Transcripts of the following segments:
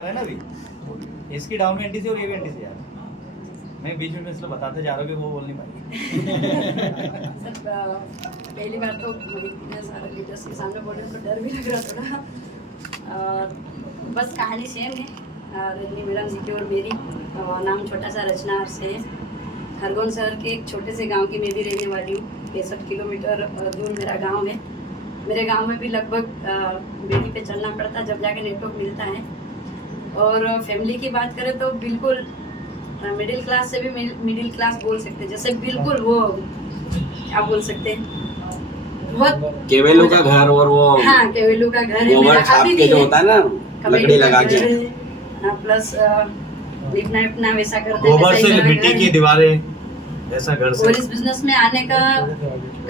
है ना अभी इसकी डाउन में एंटी से और ये भी एंटी से यार मैं बीच में इसलिए बताते जा रहा हूँ कि वो बोल नहीं पाएगी। सर पहली बार तो मुझे इतने सारे लीडर्स के सामने बोलने तो डर भी लग रहा थोड़ा। बस कहानी सेम है रजनी मैडम जी की और मेरी। नाम छोटा सा रचना से है। खरगोन शहर के एक छोटे से गांव की मैं भी रहने वाली हूँ। 65 किलोमीटर दूर मेरा गांव है। मेरे गांव में भी लगभग बेड़ी पे चलना पड़ता जब जाके नेटवर्क मिलता है। और फैमिली की बात करें तो बिल्कुल मिडिल क्लास से भी मिडिल क्लास बोल सकते हैं, जैसे बिल्कुल वो क्या बोल सकते हैं, बहुत केवेलू का घर और वो हाँ केवेलू का घर है गोबर छाप के जो होता है ना लकड़ी लगा के प्लस लिपना इपना वैसा करते गोबर से मिट्टी की दीवारें ऐसा घर से। और इस बिजनेस में आने का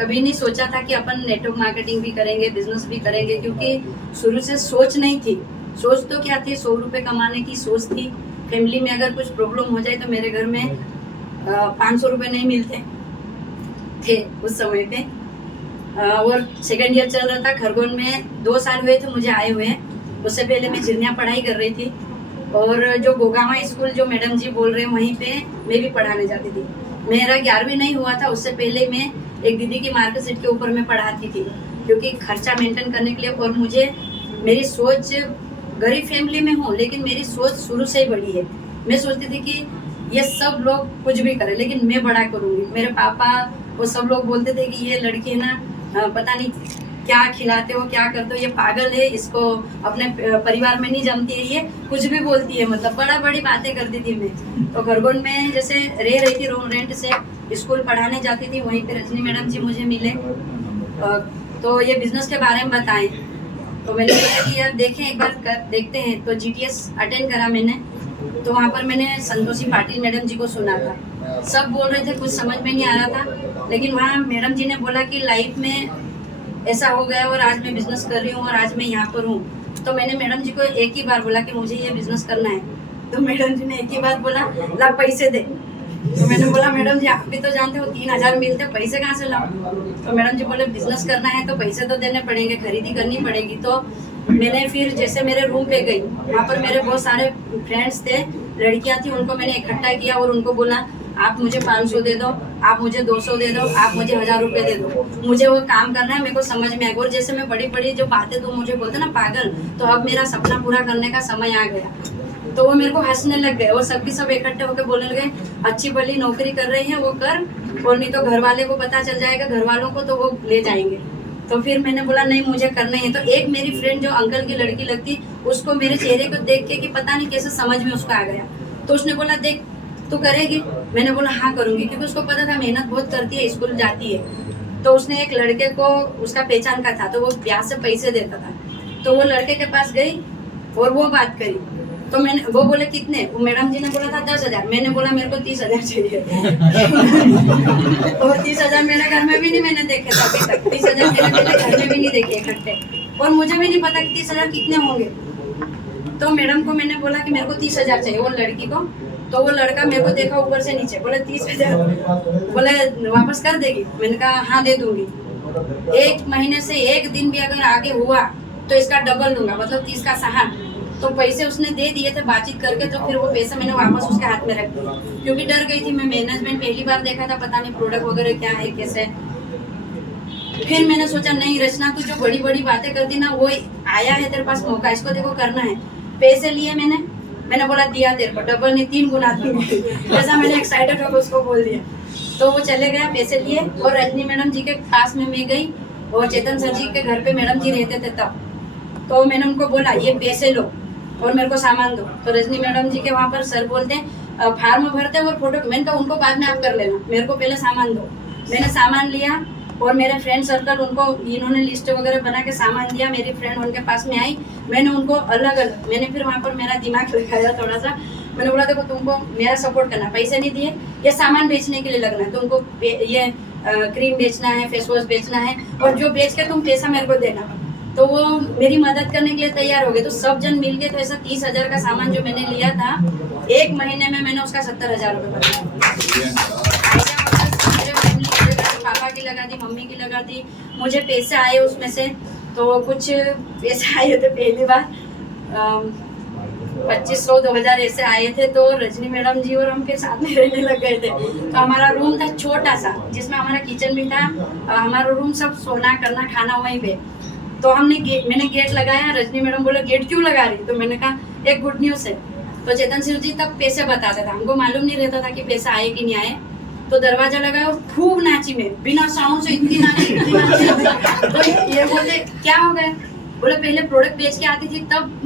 कभी नहीं सोचा था कि अपन नेटवर्क मार्केटिंग भी करेंगे, बिजनेस भी करेंगे, क्योंकि शुरू से सोच नहीं थी। सोच तो क्या थी, 100 रुपए कमाने की सोच थी। फैमिली में अगर कुछ प्रॉब्लम हो जाए तो मेरे घर में 500 रुपए नहीं मिलते थे उस समय पे। और सेकंड ईयर चल रहा था खरगोन में, 2 साल हुए थे मुझे आए हुए। उससे पहले मैं झिरनिया पढ़ाई कर रही थी और जो गोगामा स्कूल जो मैडम जी बोल रहे हैं वहीं पे मैं भी पढ़ाने जाती थी। मेरा 11वीं नहीं हुआ था, उससे पहले मैं एक दीदी की मार्केट के ऊपर मैं पढ़ाती थी, क्योंकि खर्चा मेंटेन करने के लिए। और मुझे मेरी सोच गरीब फैमिली में हूँ लेकिन मेरी सोच शुरू से ही बड़ी है। मैं सोचती थी कि ये सब लोग कुछ भी करें लेकिन मैं बड़ा करूँगी। मेरे पापा वो सब लोग बोलते थे कि ये लड़की है ना, पता नहीं क्या खिलाते हो क्या करते हो, ये पागल है, इसको अपने परिवार में नहीं जमती है, ये कुछ भी बोलती है, मतलब बड़ा बड़ी बातें करती थी मैं। तो खरगोन में जैसे रह रही थी रूम रेंट से, स्कूल पढ़ाने जाती थी, वहीं पे रजनी मैडम जी मुझे मिले। तो ये बिजनेस के बारे में बताएं तो मैंने सोचा कि यार देखें एक बार देखते हैं। तो GTS अटेंड करा मैंने, तो वहाँ पर मैंने संतोषी पाटिल मैडम जी को सुना था। सब बोल रहे थे, कुछ समझ में नहीं आ रहा था, लेकिन वहाँ मैडम जी ने बोला कि लाइफ में ऐसा हो गया और आज मैं बिजनेस कर रही हूँ और आज मैं यहाँ पर हूँ। तो मैंने मैडम जी को एक ही बार बोला कि मुझे ये बिजनेस करना है। तो मैडम जी ने एक ही बार बोला ला पैसे दे। तो मैंने बोला मैडम जी आप भी तो जानते हो 3000 मिलते, पैसे कहाँ से लाऊं। तो मैडम जी बोले बिजनेस करना है तो पैसे तो देने पड़ेंगे, खरीदी करनी पड़ेगी। तो मैंने फिर जैसे मेरे रूम पे गई, वहाँ पर मेरे बहुत सारे फ्रेंड्स थे, लड़कियाँ थी, उनको मैंने इकट्ठा किया और उनको बोला आप मुझे 500 दे दो, आप मुझे 200 दे दो, आप मुझे 1000 रुपये दे दो, मुझे वो काम करना है, मेरे को समझ में आएगा। और जैसे मैं बड़ी बड़ी जो बातें तो मुझे बोलते ना पागल, तो अब मेरा सपना पूरा करने का समय आ गया। तो वो मेरे को हंसने लग गए और सबकी सब इकट्ठे होकर बोलने लगे अच्छी भली नौकरी कर रही है वो कर, और नहीं तो घर वाले को पता चल जाएगा, घर वालों को तो वो ले जाएंगे। तो फिर मैंने बोला नहीं मुझे करना ही है। तो एक मेरी फ्रेंड जो अंकल की लड़की लगती, उसको मेरे चेहरे को देख के कि पता नहीं कैसे समझ में उसको आ गया, तो उसने बोला देख तू करेगी। मैंने बोला हाँ करूंगी, क्योंकि उसको पता था मेहनत बहुत करती है, स्कूल जाती है। तो उसने एक लड़के को उसका पहचान का था, तो वो ब्याज से पैसे देता था, तो वो लड़के के पास गई और वो बात करी। तो मैंने वो बोले कितने, वो मैडम जी ने बोला था 10,000। मैंने बोला मेरे को 30,000 चाहिए। और 30,000 मेरे घर में भी नहीं मैंने देखे थे अभी तक। 30,000 मेरे घर में भी नहीं देखे इकट्ठे, और मुझे भी नहीं पता कि 30,000 कितने होंगे। तो मैडम को मैंने बोला कि मेरे को 30,000 चाहिए, वो लड़की को। तो वो लड़का मेरे को देखा ऊपर से नीचे, बोले 30,000, बोले वापस कर देगी। मैंने कहा हाँ दे दूंगी। 1 महीने से 1 दिन भी अगर आगे हुआ तो इसका डबल दूंगा, मतलब 30 का 60। तो पैसे उसने दे दिए थे बातचीत करके। तो फिर वो पैसा मैंने वापस उसके हाथ में रख दिया, क्योंकि डर गई थी मैं। मैनेजमेंट पहली बार देखा था, पता नहीं प्रोडक्ट वगैरह क्या है कैसे। फिर मैंने सोचा नहीं रचना तू जो बड़ी बड़ी बातें करती ना, वो आया है तेरे पास मौका, इसको देखो करना है। पैसे लिए मैंने बोला दिया तेरे को, डबल नहीं 3 गुना दूंगी, ऐसा मैंने एक्साइटेड होकर उसको बोल दिया। तो वो चले गया, पैसे लिए। और रजनी मैडम जी के पास में मैं गई, और चेतन सर जी के घर पे मैडम जी रहते थे तब। तो मैंने उनको बोला ये पैसे लो और मेरे को सामान दो। तो रजनी मैडम जी के वहाँ पर सर बोलते हैं फार्म भरते और फोटो। मैंने कहा उनको बाद में आप कर लेना, मेरे को पहले सामान दो। मैंने सामान लिया और मेरे फ्रेंड सर्कल उनको इन्होंने लिस्ट वगैरह बना के सामान दिया। मेरी फ्रेंड उनके पास में आई, मैंने उनको अलग अलग, मैंने फिर वहाँ पर मेरा दिमाग लगाया थोड़ा सा। मैंने बोला देखो तुमको मेरा सपोर्ट करना, पैसे नहीं दिए, ये सामान बेचने के लिए लगना है, तुमको ये क्रीम बेचना है, फेस वॉश बेचना है, और जो बेच के तुम पैसा मेरे को देना। तो वो मेरी मदद करने के लिए तैयार हो गए। तो सब जन मिल गए। तो ऐसा 30,000 का सामान जो मैंने लिया था, 1 महीने में मैंने उसका 70,000 रुपये बनाया। पापा की लगा दी, मम्मी की लगा दी, मुझे पैसे आए उसमें से। तो कुछ पैसे आए थे पहली बार 2500-2000 ऐसे आए थे, तो रजनी मैडम जी और हम फिर साथ में रहने लग गए थे। तो हमारा रूम था छोटा सा, जिसमें हमारा किचन भी था, हमारा रूम सब सोना करना खाना वहीं पे। तो मैंने गेट लगाया, रजनी मैडम बोले गेट क्यों लगा रही? तो मैंने कहा एक गुड न्यूज़ है। तो चेतन सिंह जी तब पैसे बताते थे, हमको मालूम नहीं रहता था कि पैसा आए कि नहीं आए। तो दरवाजा लगाया और खूब नाची मैं, बिना साउंड से इतनी नाची। तो ये बोलते क्या हो गया? बोले पहले प्रोडक्ट बेच के आती थी तब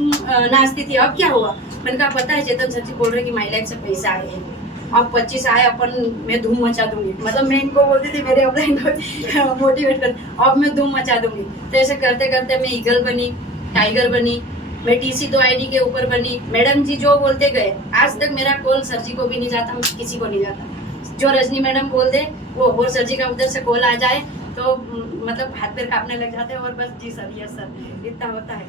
नाचती थी, अब क्या हुआ? मैंने कहा पता है चेतन सर जी बोल रहे कि माई लाइफ से पैसा आए हैं, अब 25 आए अपन मैं धूम मचा दूंगी। मतलब मैं इनको बोलती थी, मेरे अपलाइन को मोटिवेट कर, अब मैं धूम मचा दूंगी। तो ऐसे करते करते मैं ईगल बनी, टाइगर बनी, मैं TC 2 ID के ऊपर बनी। मैडम जी जो बोलते गए, आज तक मेरा कॉल सर जी को भी नहीं जाता, किसी को नहीं जाता। जो रजनी मैडम बोल दे वो, और सर जी का उधर से कॉल आ जाए तो मतलब हाथ पैर कांपने लग जाते हैं, और बस जी सर यस सर इतना होता है।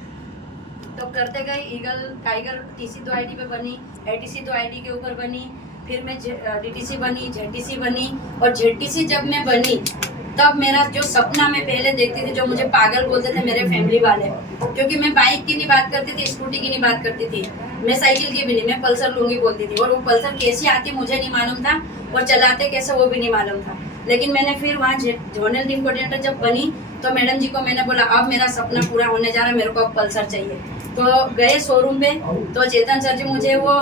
तो करते गए, ईगल टाइगर TC 2 ID पे बनी, ATC 2 ID के ऊपर बनी, फिर मैं DTC बनी, ZTC बनी। और ZTC जब मैं बनी तब मेरा जो सपना मैं पहले देखती थी, जो मुझे पागल बोलते थे मेरे फैमिली वाले, क्योंकि मैं बाइक की नहीं बात करती थी, स्कूटी की नहीं बात करती थी, मैं साइकिल की भी नहीं, मैं पल्सर लूंगी बोलती थी। और वो पल्सर कैसी आती मुझे नहीं मालूम था, और चलाते कैसे वो भी नहीं मालूम था। लेकिन मैंने फिर वहाँ जोनल टीम कोऑर्डिनेटर जब बनी तो मैडम जी को मैंने बोला अब मेरा सपना पूरा होने जा रहा है, मेरे को अब पल्सर चाहिए। तो गए शोरूम पे, तो चेतन सर जी मुझे वो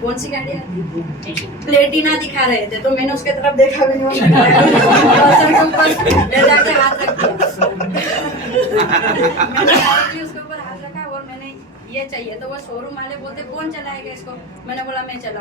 कौन सी गाड़ी आती प्लेटिना दिखा रहे थे, तो मैंने उसके तरफ देखा भी नहीं, पल्सर के ऊपर ले जाके हाथ रख दिया। मैंने डायरेक्टली उसके ऊपर हाथ रखा और मैंने ये चाहिए। तो वो शोरूम वाले बोलते कौन चलाएगा इसको? मैंने बोला मैं चलाऊंगा।